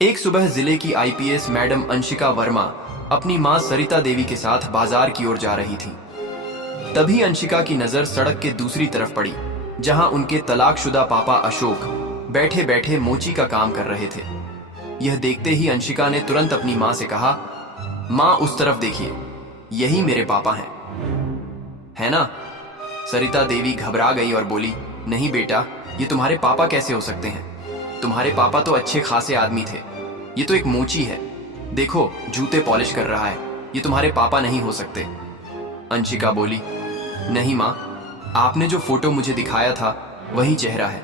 एक सुबह जिले की आईपीएस मैडम अंशिका वर्मा अपनी मां सरिता देवी के साथ बाजार की ओर जा रही थी। तभी अंशिका की नजर सड़क के दूसरी तरफ पड़ी, जहां उनके तलाकशुदा पापा अशोक बैठे बैठे मोची का काम कर रहे थे। यह देखते ही अंशिका ने तुरंत अपनी मां से कहा, मां उस तरफ देखिए, यही मेरे पापा हैं, है ना? सरिता देवी घबरा गई और बोली, नहीं बेटा, ये तुम्हारे पापा कैसे हो सकते हैं? तुम्हारे पापा तो अच्छे खासे आदमी थे, ये तो एक मोची है। देखो, जूते पॉलिश कर रहा है, ये तुम्हारे पापा नहीं हो सकते। अंशिका बोली, नहीं मां, आपने जो फोटो मुझे दिखाया था वही चेहरा है।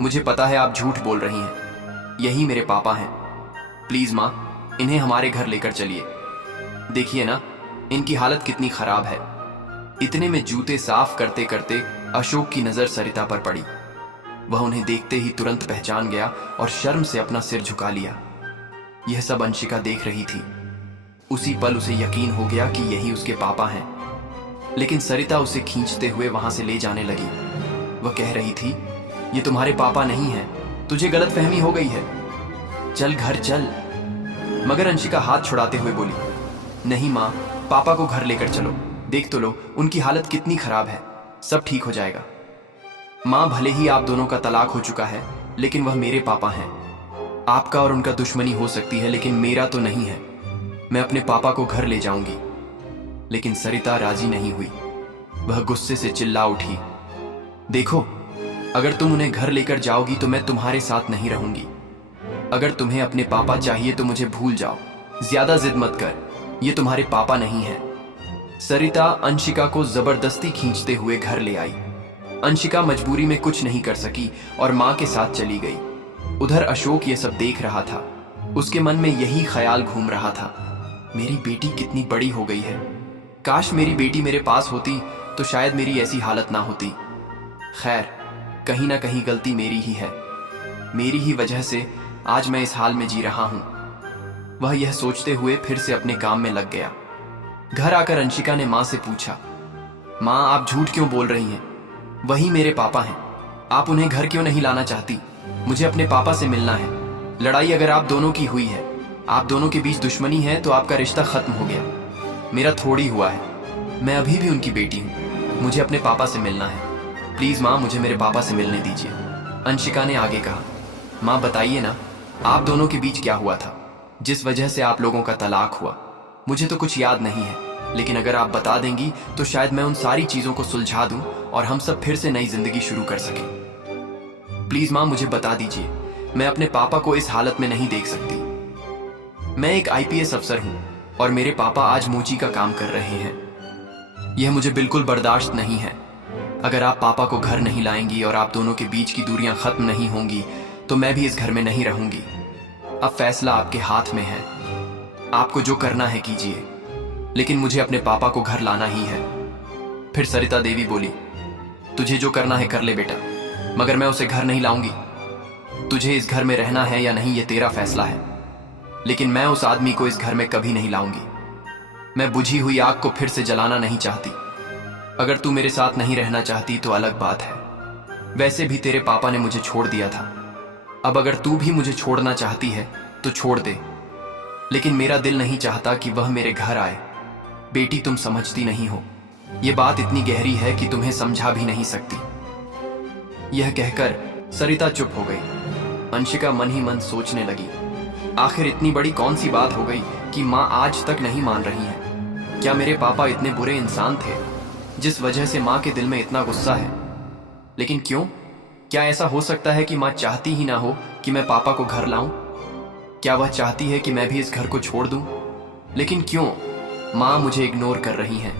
मुझे पता है आप झूठ बोल रही हैं, यही मेरे पापा हैं। प्लीज मां, इन्हें हमारे घर लेकर चलिए। देखिए ना, इनकी हालत कितनी खराब है। इतने में जूते साफ करते करते अशोक की नजर सरिता पर पड़ी। वह उन्हें देखते ही तुरंत पहचान गया और शर्म से अपना सिर झुका लिया। यह सब अंशिका देख रही थी। उसी पल उसे यकीन हो गया कि यही उसके पापा हैं। लेकिन सरिता उसे खींचते हुए वहां से ले जाने लगी। वह कह रही थी, ये तुम्हारे पापा नहीं हैं, तुझे गलतफहमी हो गई है, चल घर चल। मगर अंशिका हाथ छुड़ाते हुए बोली, नहीं मां, पापा को घर लेकर चलो, देख तो लो उनकी हालत कितनी खराब है, सब ठीक हो जाएगा। मां, भले ही आप दोनों का तलाक हो चुका है, लेकिन वह मेरे पापा हैं। आपका और उनका दुश्मनी हो सकती है, लेकिन मेरा तो नहीं है। मैं अपने पापा को घर ले जाऊंगी। लेकिन सरिता राजी नहीं हुई। वह गुस्से से चिल्ला उठी, देखो, अगर तुम उन्हें घर लेकर जाओगी तो मैं तुम्हारे साथ नहीं रहूंगी। अगर तुम्हें अपने पापा चाहिए तो मुझे भूल जाओ, ज्यादा जिद मत कर, ये तुम्हारे पापा नहीं है। सरिता अंशिका को जबरदस्ती खींचते हुए घर ले आई। अंशिका मजबूरी में कुछ नहीं कर सकी और मां के साथ चली गई। उधर अशोक ये सब देख रहा था। उसके मन में यही ख्याल घूम रहा था, मेरी बेटी कितनी बड़ी हो गई है, काश मेरी बेटी मेरे पास होती तो शायद मेरी ऐसी हालत ना होती। खैर, कहीं ना कहीं गलती मेरी ही है, मेरी ही वजह से आज मैं इस हाल में जी रहा हूं। वह यह सोचते हुए फिर से अपने काम में लग गया। घर आकर अंशिका ने मां से पूछा, मां, आप झूठ क्यों बोल रही हैं? वही मेरे पापा हैं, आप उन्हें घर क्यों नहीं लाना चाहती? मुझे अपने पापा से मिलना है। लड़ाई अगर आप दोनों की हुई है, आप दोनों के बीच दुश्मनी है, तो आपका रिश्ता खत्म हो गया। मेरा थोड़ी हुआ है, मैं अभी भी उनकी बेटी हूं। मुझे अपने पापा से मिलना है। प्लीज मां, मुझे मेरे पापा से मिलने दीजिए। अंशिका ने आगे कहा, मां बताइए ना, आप दोनों के बीच क्या हुआ था जिस वजह से आप लोगों का तलाक हुआ? मुझे तो कुछ याद नहीं है, लेकिन अगर आप बता देंगी तो शायद मैं उन सारी चीजों को सुलझा दूं और हम सब फिर से नई जिंदगी शुरू कर सकें। प्लीज मां, मुझे बता दीजिए, मैं अपने पापा को इस हालत में नहीं देख सकती। मैं एक आईपीएस अफसर हूं और मेरे पापा आज मोची का काम कर रहे हैं। यह मुझे बिल्कुल बर्दाश्त नहीं है। अगर आप पापा को घर नहीं लाएंगी और आप दोनों के बीच की दूरियां खत्म नहीं होंगी तो मैं भी इस घर में नहीं रहूंगी। अब फैसला आपके हाथ में है, आपको जो करना है कीजिए, लेकिन मुझे अपने पापा को घर लाना ही है। फिर सरिता देवी बोली, तुझे जो करना है कर ले बेटा, मगर मैं उसे घर नहीं लाऊंगी। तुझे इस घर में रहना है या नहीं, ये तेरा फैसला है, लेकिन मैं उस आदमी को इस घर में कभी नहीं लाऊंगी। मैं बुझी हुई आग को फिर से जलाना नहीं चाहती। अगर तू मेरे साथ नहीं रहना चाहती तो अलग बात है, वैसे भी तेरे पापा ने मुझे छोड़ दिया था। अब अगर तू भी मुझे छोड़ना चाहती है तो छोड़ दे, लेकिन मेरा दिल नहीं चाहता कि वह मेरे घर आए। बेटी, तुम समझती नहीं हो, यह बात इतनी गहरी है कि तुम्हें समझा भी नहीं सकती। यह कहकर सरिता चुप हो गई। अंशिका मन ही मन सोचने लगी, आखिर इतनी बड़ी कौन सी बात हो गई कि मां आज तक नहीं मान रही है? क्या मेरे पापा इतने बुरे इंसान थे जिस वजह से मां के दिल में इतना गुस्सा है? लेकिन क्यों? क्या ऐसा हो सकता है कि मां चाहती ही ना हो कि मैं पापा को घर लाऊं? क्या वह चाहती है कि मैं भी इस घर को छोड़ दूं? लेकिन क्यों? मां मुझे इग्नोर कर रही है,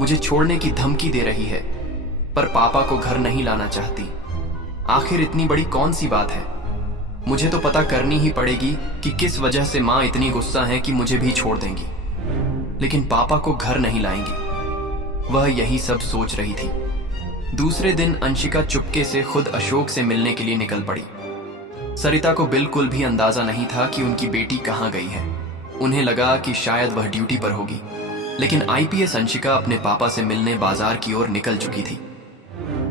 मुझे छोड़ने की धमकी दे रही है, पर पापा को घर नहीं लाना चाहती। आखिर इतनी बड़ी कौन सी बात है? मुझे तो पता करनी ही पड़ेगी कि किस वजह से मां इतनी गुस्सा है कि मुझे भी छोड़ देंगी, लेकिन पापा को घर नहीं लाएंगी। वह यही सब सोच रही थी। दूसरे दिन अंशिका चुपके से खुद अशोक से मिलने के लिए निकल पड़ी। सरिता को बिल्कुल भी अंदाजा नहीं था कि उनकी बेटी कहां गई है। उन्हें लगा कि शायद वह ड्यूटी पर होगी, लेकिन आईपीएस अंशिका अपने पापा से मिलने बाजार की ओर निकल चुकी थी।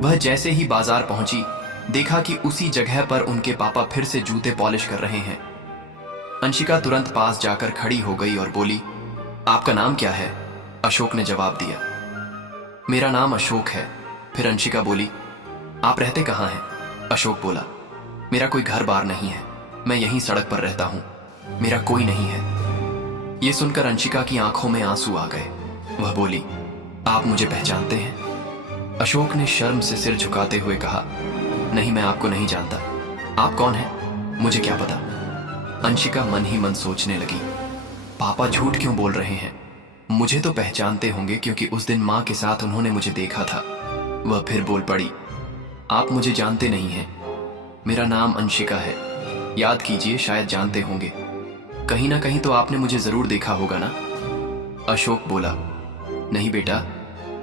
वह जैसे ही बाजार पहुंची, देखा कि उसी जगह पर उनके पापा फिर से जूते पॉलिश कर रहे हैं। अंशिका तुरंत पास जाकर खड़ी हो गई और बोली, आपका नाम क्या है? अशोक ने जवाब दिया, मेरा नाम अशोक है। फिर अंशिका बोली, आप रहते कहाँ हैं? अशोक बोला, मेरा कोई घर बार नहीं है, मैं यहीं सड़क पर रहता हूं, मेरा कोई नहीं है। यह सुनकर अंशिका की आंखों में आंसू आ गए। वह बोली, आप मुझे पहचानते हैं? अशोक ने शर्म से सिर झुकाते हुए कहा, नहीं, मैं आपको नहीं जानता। आप कौन हैं? मुझे क्या पता। अंशिका मन ही मन सोचने लगी, पापा झूठ क्यों बोल रहे हैं? मुझे तो पहचानते होंगे क्योंकि उस दिन मां के साथ उन्होंने मुझे देखा था। वह फिर बोल पड़ी, आप मुझे जानते नहीं हैं, मेरा नाम अंशिका है। याद कीजिए, शायद जानते होंगे, कहीं ना कहीं तो आपने मुझे जरूर देखा होगा ना? अशोक बोला, नहीं बेटा,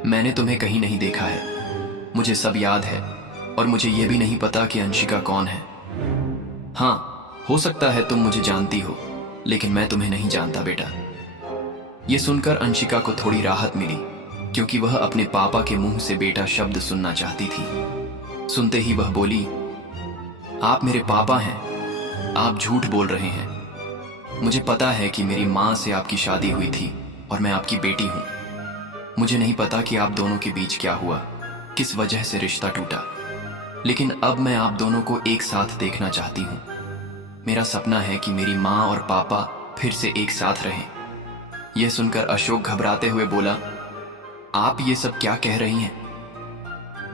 मैंने तुम्हें कहीं नहीं देखा है, मुझे सब याद है और मुझे यह भी नहीं पता कि अंशिका कौन है। हाँ, हो सकता है तुम मुझे जानती हो, लेकिन मैं तुम्हें नहीं जानता बेटा। यह सुनकर अंशिका को थोड़ी राहत मिली, क्योंकि वह अपने पापा के मुंह से बेटा शब्द सुनना चाहती थी। सुनते ही वह बोली, आप मेरे पापा हैं, आप झूठ बोल रहे हैं। मुझे पता है कि मेरी मां से आपकी शादी हुई थी और मैं आपकी बेटी हूं। मुझे नहीं पता कि आप दोनों के बीच क्या हुआ, किस वजह से रिश्ता टूटा, लेकिन अब मैं आप दोनों को एक साथ देखना चाहती हूं। मेरा सपना है कि मेरी मां और पापा फिर से एक साथ रहें। यह सुनकर अशोक घबराते हुए बोला, आप ये सब क्या कह रही हैं?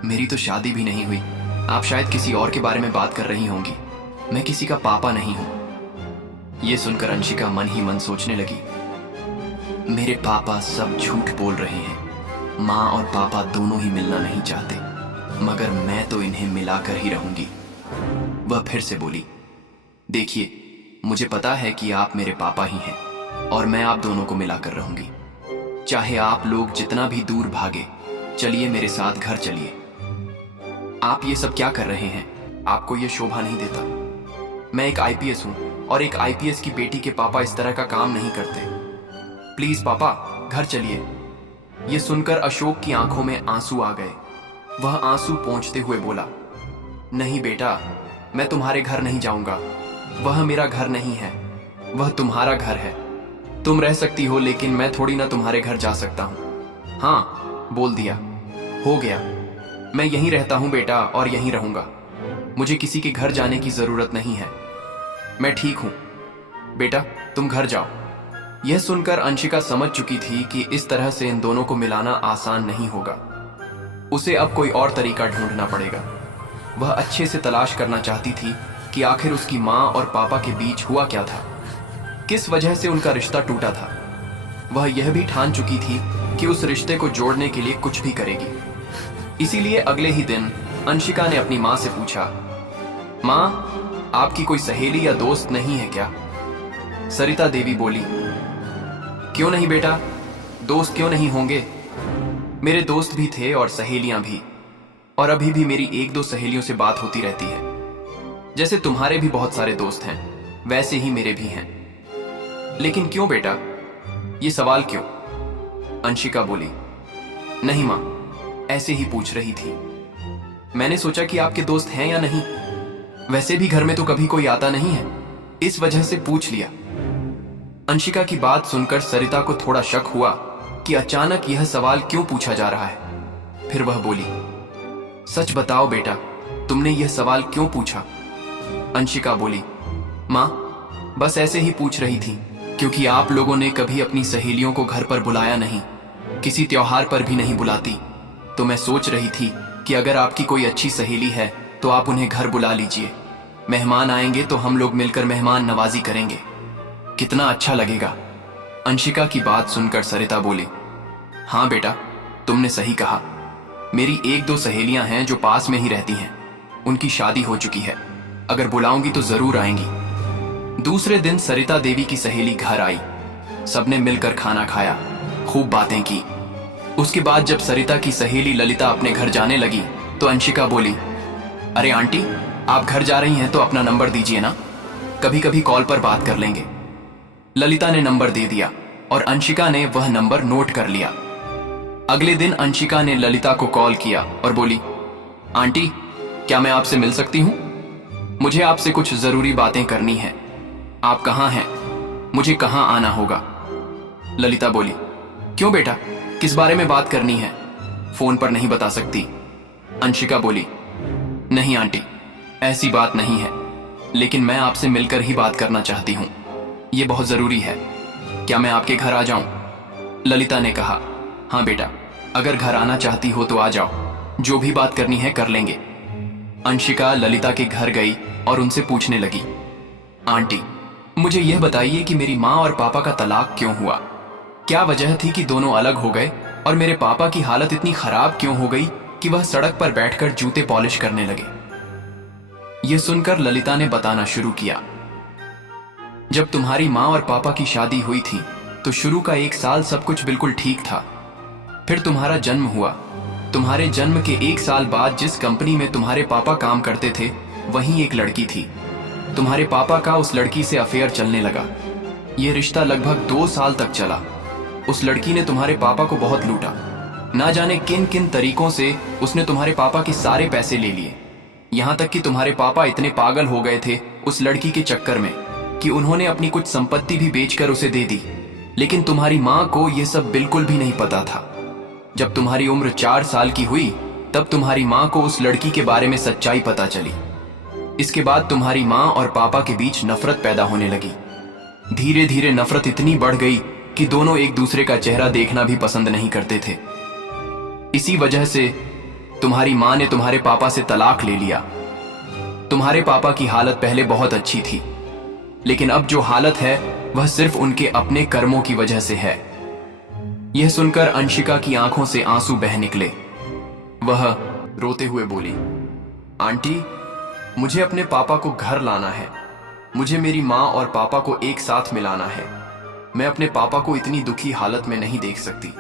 मेरी तो शादी भी नहीं हुई, आप शायद किसी और के बारे में बात कर रही होंगी, मैं किसी का पापा नहीं हूं। यह सुनकर अंशिका मन ही मन सोचने लगी, मेरे पापा सब झूठ बोल रहे हैं, मां और पापा दोनों ही मिलना नहीं चाहते, मगर मैं तो इन्हें मिलाकर ही रहूंगी। वह फिर से बोली, देखिए, मुझे पता है कि आप मेरे पापा ही हैं और मैं आप दोनों को मिलाकर रहूंगी, चाहे आप लोग जितना भी दूर भागे। चलिए मेरे साथ घर चलिए। आप ये सब क्या कर रहे हैं? आपको ये शोभा नहीं देता। मैं एक आईपीएस हूं और एक आईपीएस की बेटी के पापा इस तरह का काम नहीं करते। प्लीज पापा, घर चलिए। यह सुनकर अशोक की आंखों में आंसू आ गए। वह आंसू पोंछते हुए बोला, नहीं बेटा, मैं तुम्हारे घर नहीं जाऊंगा, वह मेरा घर नहीं है, वह तुम्हारा घर है। तुम रह सकती हो, लेकिन मैं थोड़ी ना तुम्हारे घर जा सकता हूं। हाँ, बोल दिया, हो गया, मैं यहीं रहता हूं बेटा और यहीं रहूंगा। मुझे किसी के घर जाने की जरूरत नहीं है, मैं ठीक हूं। बेटा, तुम घर जाओ। यह सुनकर अंशिका समझ चुकी थी कि इस तरह से इन दोनों को मिलाना आसान नहीं होगा, उसे अब कोई और तरीका ढूंढना पड़ेगा। वह अच्छे से तलाश करना चाहती थी कि आखिर उसकी मां और पापा के बीच हुआ क्या था, किस वजह से उनका रिश्ता टूटा था। वह यह भी ठान चुकी थी कि उस रिश्ते को जोड़ने के लिए कुछ भी करेगी। इसीलिए अगले ही दिन अंशिका ने अपनी मां से पूछा, मां, आपकी कोई सहेली या दोस्त नहीं है क्या? सरिता देवी बोली, क्यों नहीं बेटा, दोस्त क्यों नहीं होंगे? मेरे दोस्त भी थे और सहेलियां भी, और अभी भी मेरी एक दो सहेलियों से बात होती रहती है। जैसे तुम्हारे भी बहुत सारे दोस्त हैं, वैसे ही मेरे भी हैं। लेकिन क्यों बेटा, ये सवाल क्यों? अंशिका बोली, नहीं मां, ऐसे ही पूछ रही थी। मैंने सोचा कि आपके दोस्त हैं या नहीं, वैसे भी घर में तो कभी कोई आता नहीं है, इस वजह से पूछ लिया। अंशिका की बात सुनकर सरिता को थोड़ा शक हुआ कि अचानक यह सवाल क्यों पूछा जा रहा है। फिर वह बोली, सच बताओ बेटा, तुमने यह सवाल क्यों पूछा? अंशिका बोली, मां, बस ऐसे ही पूछ रही थी, क्योंकि आप लोगों ने कभी अपनी सहेलियों को घर पर बुलाया नहीं, किसी त्योहार पर भी नहीं बुलाती, तो मैं सोच रही थी कि अगर आपकी कोई अच्छी सहेली है तो आप उन्हें घर बुला लीजिए। मेहमान आएंगे तो हम लोग मिलकर मेहमान नवाजी करेंगे, कितना अच्छा लगेगा। अंशिका की बात सुनकर सरिता बोली, हाँ बेटा, तुमने सही कहा। मेरी एक दो सहेलियां हैं जो पास में ही रहती हैं, उनकी शादी हो चुकी है, अगर बुलाऊंगी तो जरूर आएंगी। दूसरे दिन सरिता देवी की सहेली घर आई, सबने मिलकर खाना खाया, खूब बातें की। उसके बाद जब सरिता की सहेली ललिता अपने घर जाने लगी तो अंशिका बोली, अरे आंटी, आप घर जा रही हैं तो अपना नंबर दीजिए ना, कभी कभी कॉल पर बात कर लेंगे। ललिता ने नंबर दे दिया और अंशिका ने वह नंबर नोट कर लिया। अगले दिन अंशिका ने ललिता को कॉल किया और बोली, आंटी, क्या मैं आपसे मिल सकती हूं? मुझे आपसे कुछ जरूरी बातें करनी है। आप कहाँ हैं? मुझे कहाँ आना होगा? ललिता बोली। क्यों बेटा, किस बारे में बात करनी है? फोन पर नहीं बता सकती। अंशिका बोली। नहीं आंटी, ऐसी बात नहीं है, लेकिन मैं आपसे मिलकर ही बात करना चाहती हूँ। ये बहुत जरूरी है। क्या मैं आपके घर आ जाऊं? ललिता ने कहा। हाँ बेटा, अगर घर आना चाहती हो तो आ जाओ, जो भी बात करनी है कर लेंगे। अंशिका ललिता के घर गई और उनसे पूछने लगी, आंटी मुझे यह बताइए कि मेरी माँ और पापा का तलाक क्यों हुआ? क्या वजह थी कि दोनों अलग हो गए? और मेरे पापा की हालत इतनी खराब क्यों हो गई कि वह सड़क पर बैठकर जूते पॉलिश करने लगे? यह सुनकर ललिता ने बताना शुरू किया। जब तुम्हारी माँ और पापा की शादी हुई थी तो शुरू का 1 साल सब कुछ बिल्कुल ठीक था। फिर तुम्हारा जन्म हुआ। तुम्हारे जन्म के 1 साल बाद जिस कंपनी में तुम्हारे पापा काम करते थे वहीं एक लड़की थी। तुम्हारे पापा का उस लड़की से अफेयर चलने लगा। यह रिश्ता लगभग 2 साल तक चला। उस लड़की ने तुम्हारे पापा को बहुत लूटा। ना जाने किन किन तरीकों से उसने तुम्हारे पापा के सारे पैसे ले लिए। यहां तक कि तुम्हारे पापा इतने पागल हो गए थे उस लड़की के चक्कर में कि उन्होंने अपनी कुछ संपत्ति भी बेचकर उसे दे दी। लेकिन तुम्हारी माँ को यह सब बिल्कुल भी नहीं पता था। जब तुम्हारी उम्र 4 साल की हुई तब तुम्हारी माँ को उस लड़की के बारे में सच्चाई पता चली। इसके बाद तुम्हारी माँ और पापा के बीच नफरत पैदा होने लगी। धीरे धीरे नफरत इतनी बढ़ गई कि दोनों एक दूसरे का चेहरा देखना भी पसंद नहीं करते थे। इसी वजह से तुम्हारी माँ ने तुम्हारे पापा से तलाक ले लिया। तुम्हारे पापा की हालत पहले बहुत अच्छी थी, लेकिन अब जो हालत है वह सिर्फ उनके अपने कर्मों की वजह से है। यह सुनकर अंशिका की आंखों से आंसू बह निकले। वह रोते हुए बोली, आंटी मुझे अपने पापा को घर लाना है। मुझे मेरी माँ और पापा को एक साथ मिलाना है। मैं अपने पापा को इतनी दुखी हालत में नहीं देख सकती।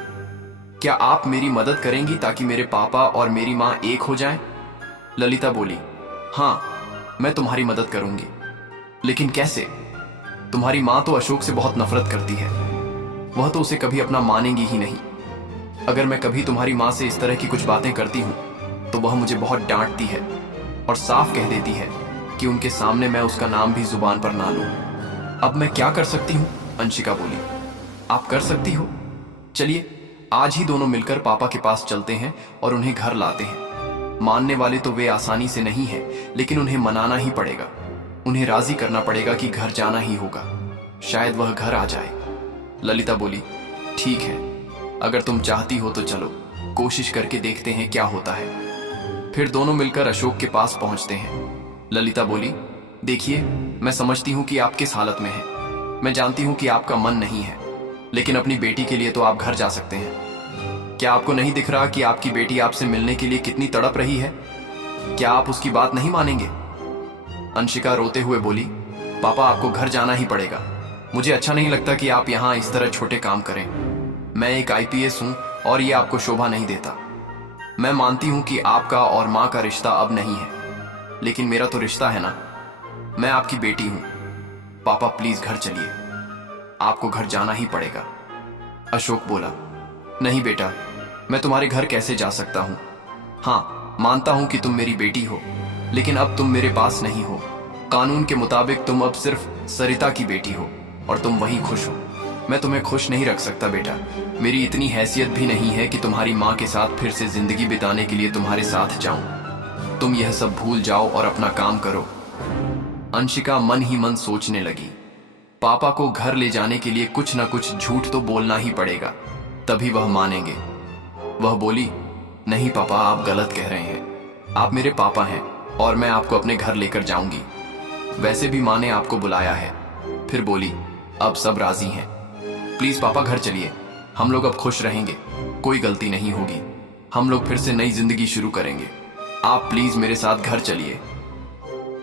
क्या आप मेरी मदद करेंगी ताकि मेरे पापा और मेरी माँ एक हो जाएं? ललिता बोली, हाँ मैं तुम्हारी मदद करूंगी, लेकिन कैसे? तुम्हारी माँ तो अशोक से बहुत नफरत करती है। वह तो उसे कभी अपना मानेगी ही नहीं। अगर मैं कभी तुम्हारी माँ से इस तरह की कुछ बातें करती हूँ तो वह मुझे बहुत डांटती है और साफ कह देती है कि उनके सामने मैं उसका नाम भी जुबान पर ना लूं। अब मैं क्या कर सकती हूँ? अंशिका बोली। आप कर सकती हो। चलिए आज ही दोनों मिलकर पापा के पास चलते हैं और उन्हें घर लाते हैं। मानने वाले तो वे आसानी से नहीं है, लेकिन उन्हें मनाना ही पड़ेगा। उन्हें राजी करना पड़ेगा कि घर जाना ही होगा। शायद वह घर आ जाए। ललिता बोली, ठीक है, अगर तुम चाहती हो तो चलो, कोशिश करके देखते हैं क्या होता है। फिर दोनों मिलकर अशोक के पास पहुंचते हैं। ललिता बोली, देखिए मैं समझती हूं कि आप किस हालत में हैं। मैं जानती हूं कि आपका मन नहीं है, लेकिन अपनी बेटी के लिए तो आप घर जा सकते हैं। क्या आपको नहीं दिख रहा कि आपकी बेटी आपसे मिलने के लिए कितनी तड़प रही है? क्या आप उसकी बात नहीं मानेंगे? अंशिका रोते हुए बोली, पापा आपको घर जाना ही पड़ेगा। मुझे अच्छा नहीं लगता कि आप यहाँ इस तरह छोटे काम करें। मैं एक आईपीएस हूँ और ये आपको शोभा नहीं देता। मैं मानती हूँ कि आपका और माँ का रिश्ता अब नहीं है, लेकिन मेरा तो रिश्ता है ना। मैं आपकी बेटी हूँ। पापा प्लीज घर चलिए, आपको घर जाना ही पड़ेगा। अशोक बोला, नहीं बेटा, मैं तुम्हारे घर कैसे जा सकता हूँ? हाँ मानता हूँ कि तुम मेरी बेटी हो, लेकिन अब तुम मेरे पास नहीं हो। कानून के मुताबिक तुम अब सिर्फ सरिता की बेटी हो और तुम वहीं खुश हो। मैं तुम्हें खुश नहीं रख सकता बेटा। मेरी इतनी हैसियत भी नहीं है कि तुम्हारी माँ के साथ फिर से जिंदगी बिताने के लिए तुम्हारे साथ जाऊं। तुम यह सब भूल जाओ और अपना काम करो। अंशिका मन ही मन सोचने लगी, पापा को घर ले जाने के लिए कुछ न कुछ झूठ तो बोलना ही पड़ेगा, तभी वह मानेंगे। वह बोली, नहीं पापा, आप गलत कह रहे हैं। आप मेरे पापा हैं और मैं आपको अपने घर लेकर जाऊंगी। वैसे भी माँ ने आपको बुलाया है। फिर बोली, अब सब राजी हैं। प्लीज पापा घर चलिए, हम लोग अब खुश रहेंगे। कोई गलती नहीं होगी। हम लोग फिर से नई जिंदगी शुरू करेंगे। आप प्लीज मेरे साथ घर चलिए।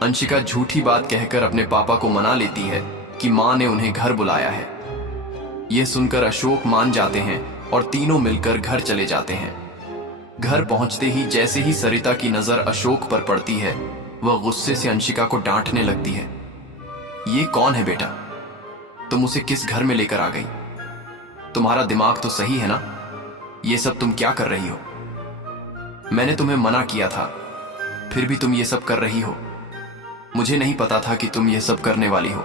अंशिका झूठी बात कहकर अपने पापा को मना लेती है कि माँ ने उन्हें घर बुलाया है। यह सुनकर अशोक मान जाते हैं और तीनों मिलकर घर चले जाते हैं। घर पहुंचते ही जैसे ही सरिता की नजर अशोक पर पड़ती है, वह गुस्से से अंशिका को डांटने लगती है। ये कौन है बेटा? तुम उसे किस घर में लेकर आ गई? तुम्हारा दिमाग तो सही है ना? ये सब तुम क्या कर रही हो? मैंने तुम्हें मना किया था, फिर भी तुम ये सब कर रही हो। मुझे नहीं पता था कि तुम ये सब करने वाली हो।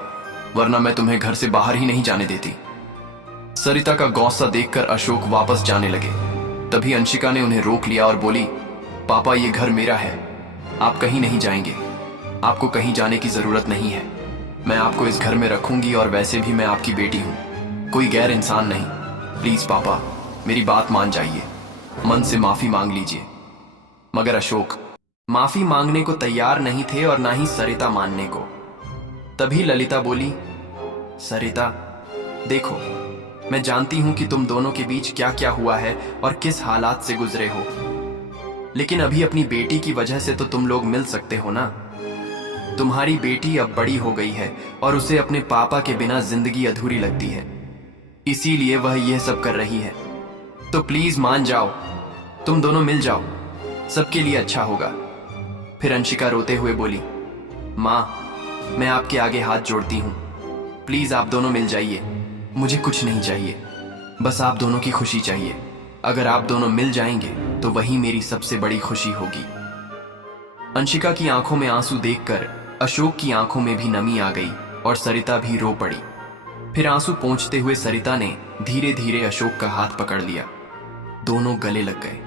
वरना मैं तुम्हें घर से बाहर ही नहीं जाने देती। सरिता का गुस्सा देखकर अशोक वापस जाने लगे। तभी अंशिका ने उन्हें रोक लिया और बोली, पापा ये घर मेरा है, आप कहीं नहीं जाएंगे। आपको कहीं जाने की जरूरत नहीं है। मैं आपको इस घर में रखूंगी और वैसे भी मैं आपकी बेटी हूं, कोई गैर इंसान नहीं। प्लीज पापा, मेरी बात मान जाइए, मन से माफी मांग लीजिए। मगर अशोक माफी मांगने को तैयार नहीं थे और ना ही सरिता मानने को। तभी ललिता बोली, सरिता देखो, मैं जानती हूं कि तुम दोनों के बीच क्या क्या हुआ है और किस हालात से गुजरे हो, लेकिन अभी अपनी बेटी की वजह से तो तुम लोग मिल सकते हो ना। तुम्हारी बेटी अब बड़ी हो गई है और उसे अपने पापा के बिना जिंदगी अधूरी लगती है, इसीलिए वह यह सब कर रही है। तो प्लीज मान जाओ, तुम दोनों मिल जाओ, सबके लिए अच्छा होगा। फिर अंशिका रोते हुए बोली, माँ मैं आपके आगे हाथ जोड़ती हूं, प्लीज आप दोनों मिल जाइए, मुझे कुछ नहीं चाहिए, बस आप दोनों की खुशी चाहिए। अगर आप दोनों मिल जाएंगे तो वही मेरी सबसे बड़ी खुशी होगी। अंशिका की आंखों में आंसू देखकर अशोक की आंखों में भी नमी आ गई और सरिता भी रो पड़ी। फिर आंसू पोंछते हुए सरिता ने धीरे धीरे अशोक का हाथ पकड़ लिया। दोनों गले लग गए।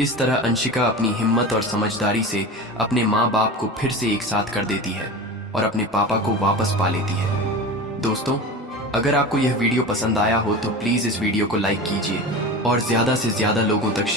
इस तरह अंशिका अपनी हिम्मत और समझदारी से अपने माँ बाप को फिर से एक साथ कर देती है और अपने पापा को वापस पा लेती है। दोस्तों, अगर आपको यह वीडियो पसंद आया हो तो प्लीज इस वीडियो को लाइक कीजिए और ज्यादा से ज्यादा लोगों तक शेयर